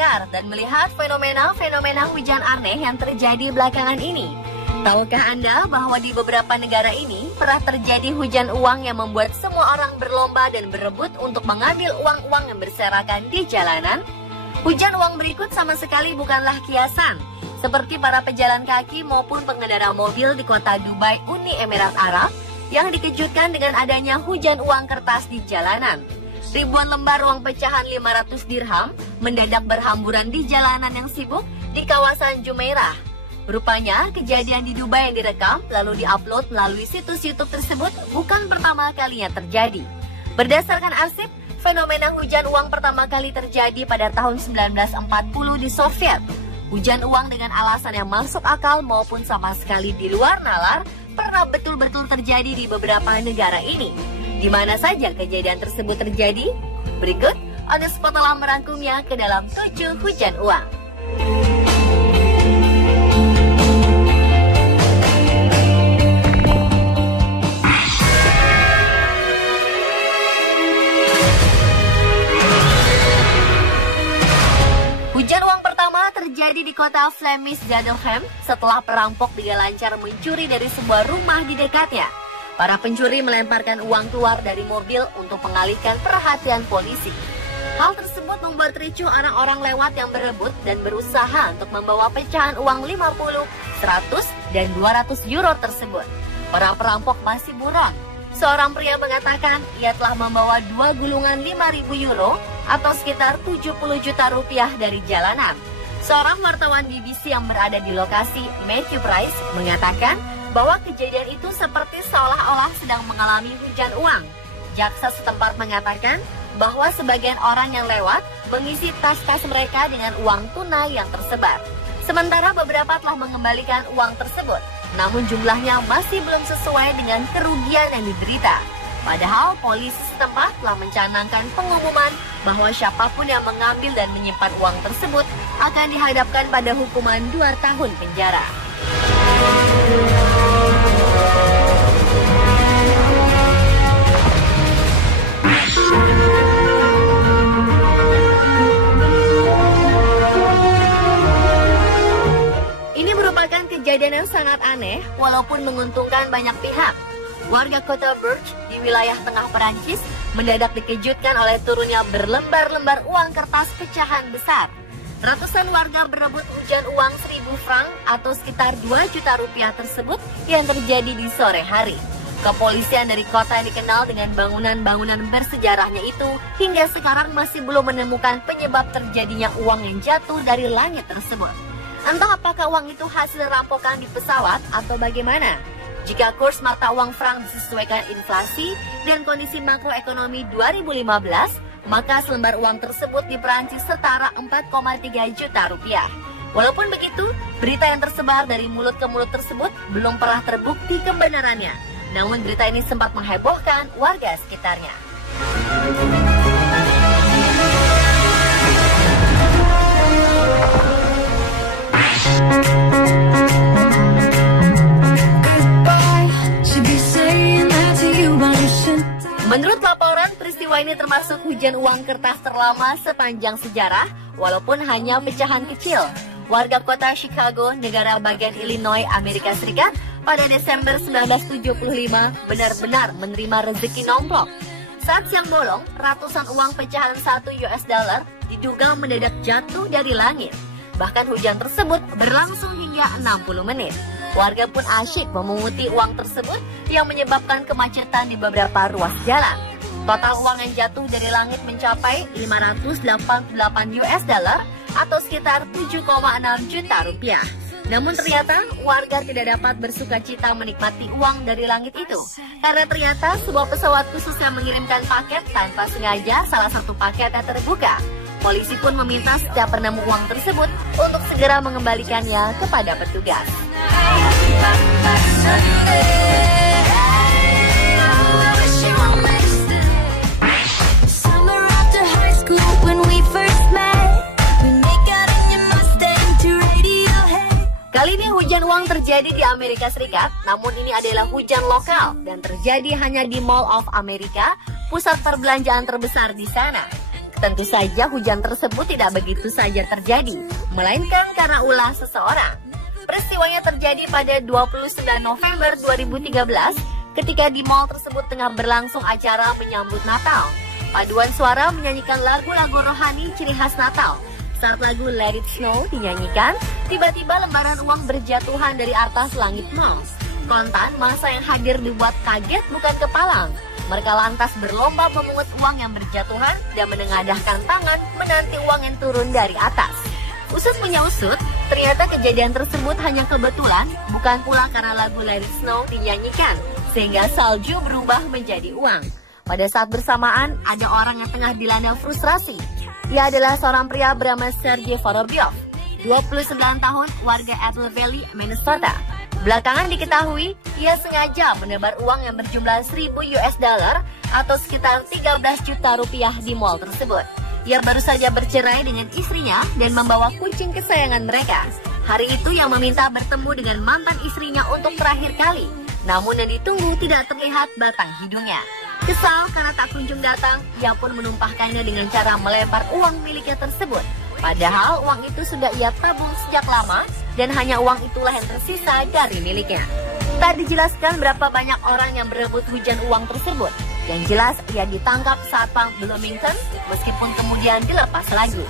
mendengar dan melihat fenomena-fenomena hujan aneh yang terjadi belakangan ini? Tahukah Anda bahwa di beberapa negara ini pernah terjadi hujan uang yang membuat semua orang berlomba dan berebut untuk mengambil uang-uang yang berserakan di jalanan? Hujan uang berikut sama sekali bukanlah kiasan, seperti para pejalan kaki maupun pengendara mobil di kota Dubai, Uni Emirat Arab, yang dikejutkan dengan adanya hujan uang kertas di jalanan. Ribuan lembar uang pecahan 500 dirham mendadak berhamburan di jalanan yang sibuk di kawasan Jumeirah. Rupanya kejadian di Dubai yang direkam lalu diupload melalui situs YouTube tersebut bukan pertama kalinya terjadi. Berdasarkan arsip, fenomena hujan uang pertama kali terjadi pada tahun 1940 di Soviet. Hujan uang dengan alasan yang masuk akal maupun sama sekali di luar nalar pernah betul-betul terjadi di beberapa negara ini. Di mana saja kejadian tersebut terjadi? Berikut, On The Spot telah merangkumnya ke dalam 7 hujan uang. Hujan uang pertama terjadi di kota Flemish Zaventem setelah perampok dengan lancar mencuri dari sebuah rumah di dekatnya. Para pencuri melemparkan uang keluar dari mobil untuk mengalihkan perhatian polisi. Hal tersebut membuat ricuh orang-orang lewat yang berebut dan berusaha untuk membawa pecahan uang 50, 100, dan 200 euro tersebut. Para perampok masih buron. Seorang pria mengatakan ia telah membawa 2 gulungan 5.000 euro atau sekitar 70 juta rupiah dari jalanan. Seorang wartawan BBC yang berada di lokasi, Matthew Price, mengatakan bahwa kejadian itu seperti seolah-olah sedang mengalami hujan uang. Jaksa setempat mengatakan bahwa sebagian orang yang lewat mengisi tas-tas mereka dengan uang tunai yang tersebar. Sementara beberapa telah mengembalikan uang tersebut, namun jumlahnya masih belum sesuai dengan kerugian yang diderita. Padahal polisi setempat telah mencanangkan pengumuman bahwa siapapun yang mengambil dan menyimpan uang tersebut akan dihadapkan pada hukuman 2 tahun penjara. Ini merupakan kejadian yang sangat aneh walaupun menguntungkan banyak pihak. Warga kota Bourges di wilayah tengah Perancis mendadak dikejutkan oleh turunnya berlembar-lembar uang kertas pecahan besar. Ratusan warga berebut hujan uang 1.000 franc atau sekitar 2 juta rupiah tersebut yang terjadi di sore hari. Kepolisian dari kota yang dikenal dengan bangunan-bangunan bersejarahnya itu hingga sekarang masih belum menemukan penyebab terjadinya uang yang jatuh dari langit tersebut. Entah apakah uang itu hasil rampokan di pesawat atau bagaimana. Jika kurs mata uang franc disesuaikan inflasi dan kondisi makroekonomi 2015, maka selembar uang tersebut di Perancis setara 4,3 juta rupiah. Walaupun begitu, berita yang tersebar dari mulut ke mulut tersebut belum pernah terbukti kebenarannya. Namun berita ini sempat menghebohkan warga sekitarnya. Menurut laporan, peristiwa ini termasuk hujan uang kertas terlama sepanjang sejarah, walaupun hanya pecahan kecil. Warga kota Chicago, negara bagian Illinois, Amerika Serikat, pada Desember 1975 benar-benar menerima rezeki nomplok. Saat siang bolong, ratusan uang pecahan $1 diduga mendadak jatuh dari langit. Bahkan hujan tersebut berlangsung hingga 60 menit. Warga pun asyik memunguti uang tersebut yang menyebabkan kemacetan di beberapa ruas jalan. Total uang yang jatuh dari langit mencapai $588 atau sekitar 7,6 juta rupiah. Namun ternyata warga tidak dapat bersukacita menikmati uang dari langit itu. Karena ternyata sebuah pesawat khusus yang mengirimkan paket tanpa sengaja salah satu paketnya terbuka. Polisi pun meminta setiap penemu uang tersebut untuk segera mengembalikannya kepada petugas. Kali ini hujan uang terjadi di Amerika Serikat, namun ini adalah hujan lokal dan terjadi hanya di Mall of America, pusat perbelanjaan terbesar di sana. Tentu saja hujan tersebut tidak begitu saja terjadi, melainkan karena ulah seseorang. Peristiwanya terjadi pada 29 November 2013 ketika di mal tersebut tengah berlangsung acara menyambut Natal. Paduan suara menyanyikan lagu-lagu rohani ciri khas Natal. Saat lagu Let It Snow dinyanyikan, tiba-tiba lembaran uang berjatuhan dari atas langit mal. Kontan, masa yang hadir dibuat kaget bukan kepalang. Mereka lantas berlomba memungut uang yang berjatuhan dan menengadahkan tangan menanti uang yang turun dari atas. Usut punya usut, ternyata kejadian tersebut hanya kebetulan, bukan pula karena lagu Let It Snow dinyanyikan, sehingga salju berubah menjadi uang. Pada saat bersamaan, ada orang yang tengah dilanda frustrasi. Ia adalah seorang pria bernama Sergei Vorobyov, 29 tahun, warga Apple Valley, Minnesota. Belakangan diketahui, ia sengaja menebar uang yang berjumlah 1.000 US dollar atau sekitar 13 juta rupiah di mall tersebut. Ia baru saja bercerai dengan istrinya dan membawa kucing kesayangan mereka. Hari itu ia meminta bertemu dengan mantan istrinya untuk terakhir kali. Namun yang ditunggu tidak terlihat batang hidungnya. Kesal karena tak kunjung datang, ia pun menumpahkannya dengan cara melempar uang miliknya tersebut. Padahal uang itu sudah ia tabung sejak lama dan hanya uang itulah yang tersisa dari miliknya. Tak dijelaskan berapa banyak orang yang berebut hujan uang tersebut. Yang jelas ia ditangkap Satpam Bloomington meskipun kemudian dilepas lagi.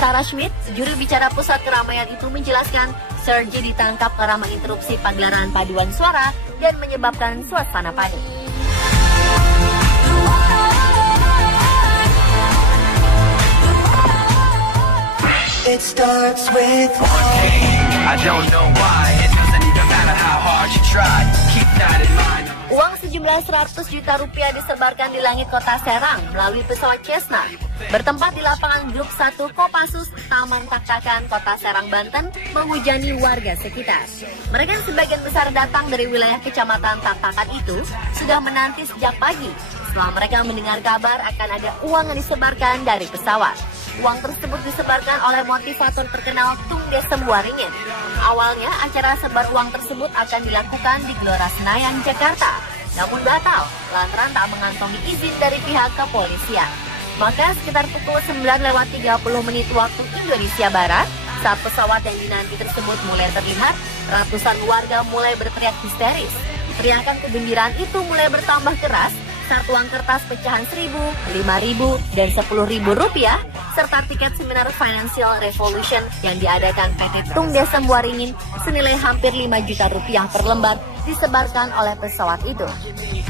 Sarah Schmidt, juru bicara pusat keramaian itu menjelaskan, Sergei ditangkap karena menginterupsi pagelaran paduan suara dan menyebabkan suasana panik. It starts with one thing. I don't know why. It doesn't even matter how hard you try. Keep that in mind. Uang sejumlah 100 juta rupiah disebarkan di langit kota Serang melalui pesawat Cessna. Bertempat di lapangan Grup 1 Kopassus, Taman Taktakan, Kota Serang, Banten, menghujani warga sekitar. Mereka yang sebagian besar datang dari wilayah kecamatan Taktakan itu sudah menanti sejak pagi setelah mereka mendengar kabar akan ada uang yang disebarkan dari pesawat. Uang tersebut disebarkan oleh motivator terkenal Tung Desem Waringin. Awalnya acara sebar uang tersebut akan dilakukan di Gelora Senayan, Jakarta. Namun batal, lantaran tak mengantongi izin dari pihak kepolisian. Maka sekitar pukul 9:30 waktu Indonesia Barat, saat pesawat yang dinanti tersebut mulai terlihat, ratusan warga mulai berteriak histeris. Teriakan kegembiraan itu mulai bertambah keras saat uang kertas pecahan 1.000, 5.000, dan 10.000 rupiah serta tiket seminar Financial Revolution yang diadakan PT Tung Desem Waringin senilai hampir 5 juta rupiah per lembar disebarkan oleh pesawat itu.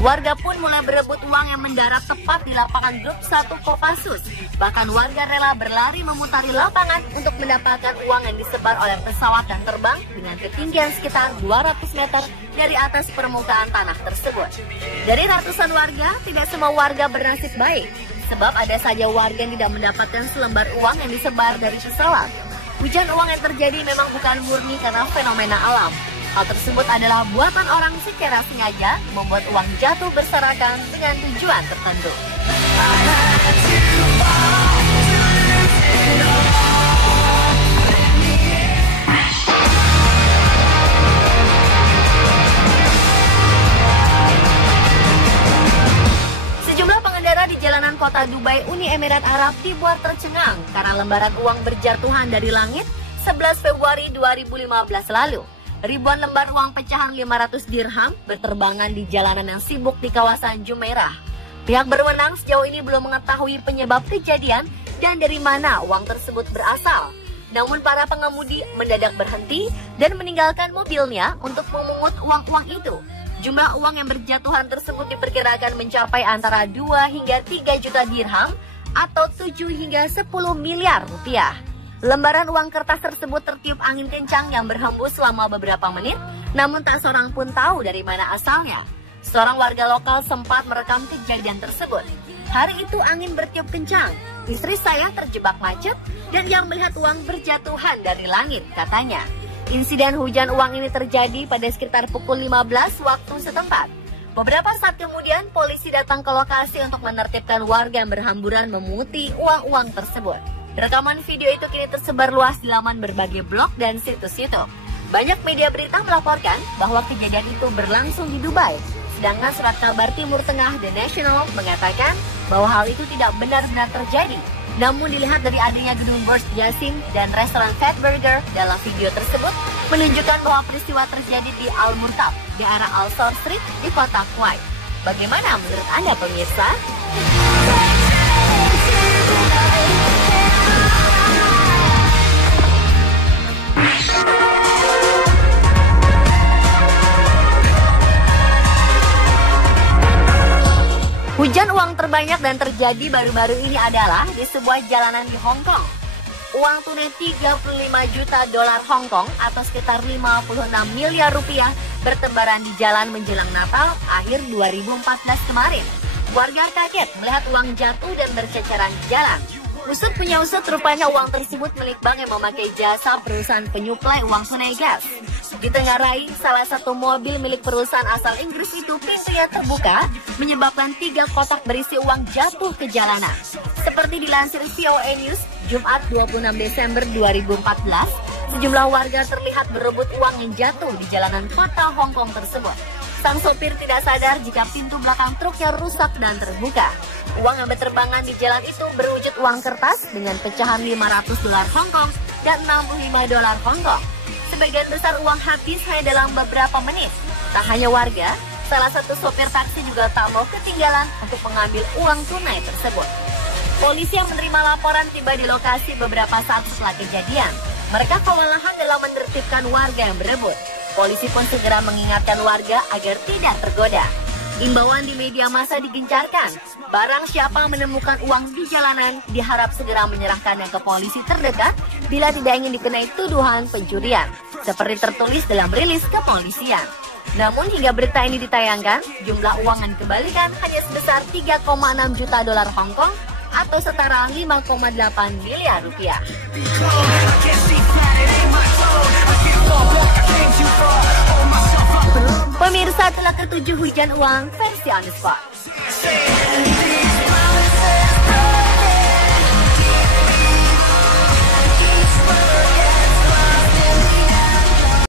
Warga pun mulai berebut uang yang mendarat tepat di lapangan Grup 1 Kopassus. Bahkan warga rela berlari memutari lapangan untuk mendapatkan uang yang disebar oleh pesawat yang terbang dengan ketinggian sekitar 200 meter dari atas permukaan tanah tersebut. Dari ratusan warga, tidak semua warga bernasib baik, sebab ada saja warga yang tidak mendapatkan selembar uang yang disebar dari pesawat. Hujan uang yang terjadi memang bukan murni karena fenomena alam. Hal tersebut adalah buatan orang secara sengaja membuat uang jatuh berserakan dengan tujuan tertentu. Sejumlah pengendara di jalanan kota Dubai, Uni Emirat Arab dibuat tercengang karena lembaran uang berjatuhan dari langit 11 Februari 2015 lalu. Ribuan lembar uang pecahan 500 dirham berterbangan di jalanan yang sibuk di kawasan Jumeirah. Pihak berwenang sejauh ini belum mengetahui penyebab kejadian dan dari mana uang tersebut berasal. Namun para pengemudi mendadak berhenti dan meninggalkan mobilnya untuk memungut uang-uang itu. Jumlah uang yang berjatuhan tersebut diperkirakan mencapai antara 2 hingga 3 juta dirham atau 7 hingga 10 miliar rupiah. Lembaran uang kertas tersebut tertiup angin kencang yang berhembus selama beberapa menit, namun tak seorang pun tahu dari mana asalnya. Seorang warga lokal sempat merekam kejadian tersebut. Hari itu angin bertiup kencang, istri saya terjebak macet dan yang melihat uang berjatuhan dari langit, katanya. Insiden hujan uang ini terjadi pada sekitar pukul 15 waktu setempat. Beberapa saat kemudian, polisi datang ke lokasi untuk menertibkan warga yang berhamburan memunguti uang-uang tersebut. Rekaman video itu kini tersebar luas di laman berbagai blog dan situs YouTube. Banyak media berita melaporkan bahwa kejadian itu berlangsung di Dubai. Sedangkan surat kabar Timur Tengah The National mengatakan bahwa hal itu tidak benar-benar terjadi Namun dilihat dari adanya gedung Burj Jassim dan restoran Fat Burger dalam video tersebut menunjukkan bahwa peristiwa terjadi di Al Murtab, daerah Al Saur Street di kota Kuwait. Bagaimana menurut Anda pemirsa? Hujan uang terbanyak dan terjadi baru-baru ini adalah di sebuah jalanan di Hong Kong. Uang tunai 35 juta dolar Hong Kong atau sekitar 56 miliar rupiah bertebaran di jalan menjelang Natal akhir 2014 kemarin. Warga kaget melihat uang jatuh dan berceceran di jalan. Usut punya usut, rupanya uang tersebut milik bank yang memakai jasa perusahaan penyuplai uang tunai gas. Ditengarai, salah satu mobil milik perusahaan asal Inggris itu pintunya terbuka, menyebabkan 3 kotak berisi uang jatuh ke jalanan. Seperti dilansir VOA News, Jumat 26 Desember 2014, sejumlah warga terlihat berebut uang yang jatuh di jalanan kota Hong Kong tersebut. Sang sopir tidak sadar jika pintu belakang truknya rusak dan terbuka. Uang yang berterbangan di jalan itu berwujud uang kertas dengan pecahan 500 dolar Hong Kong dan 65 dolar Hong Kong. Sebagian besar uang habis hanya dalam beberapa menit. Tak hanya warga, salah satu sopir taksi juga tak mau ketinggalan untuk mengambil uang tunai tersebut. Polisi yang menerima laporan tiba di lokasi beberapa saat setelah kejadian. Mereka kewalahan dalam menertibkan warga yang berebut. Polisi pun segera mengingatkan warga agar tidak tergoda. Imbauan di media massa digencarkan. Barang siapa menemukan uang di jalanan diharap segera menyerahkannya ke polisi terdekat bila tidak ingin dikenai tuduhan pencurian, seperti tertulis dalam rilis kepolisian. Namun hingga berita ini ditayangkan, jumlah uang yang dikembalikan hanya sebesar 3,6 juta dolar Hong Kong atau setara 5,8 miliar rupiah. Pemirsa, telah ketujuh hujan uang versi on the spot.